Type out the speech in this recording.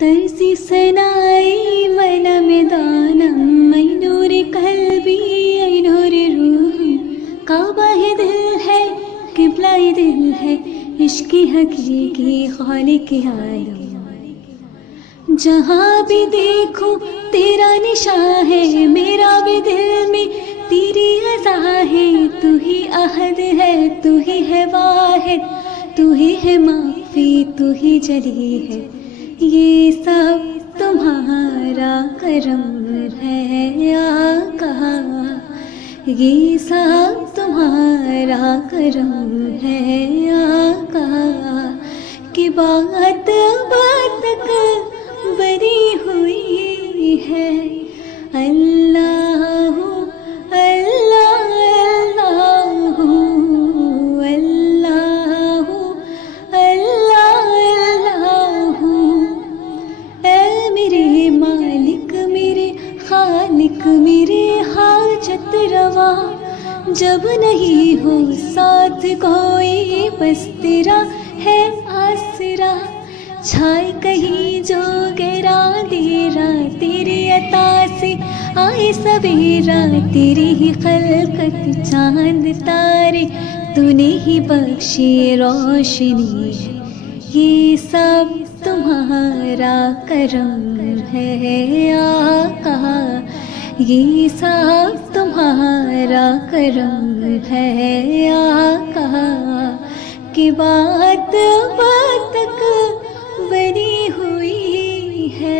ترسی سنائی من دانم اے نور قلبی اے نور روح، کعبہ ہے دل ہے قبلہ دل ہے، عشق حقیقی خالق عالم، جہاں بھی دیکھوں تیرا نشان ہے، میرا بھی دل میں تیری عطا ہے، تو ہی احد ہے، تو ہی ہے واحد، تو ہی ہے معافی، تو ہی جلی ہے، یہ سب تمہارا کرم ہے آقا، یہ سب تمہارا کرم ہے آقا، کہ بات بات تک بری ہوئی ہے، اللہ اللہ اللہ اللہ اللہ اللہ، اے میرے مالک میرے خالق میرے حاجت روا، جب نہیں ہو ساتھ کوئی بس تیرا ہے آسرا، چھائے کہیں جو گرا دیرا، تیری عطا سے آئے سویرا، تیری ہی خلقت چاند تارے، تو نے ہی بخشی روشنی، یہ سب تمہارا کرم ہے آقا، یہ سب تمہارا کرم ہے آقا، کہ بات بات تک بری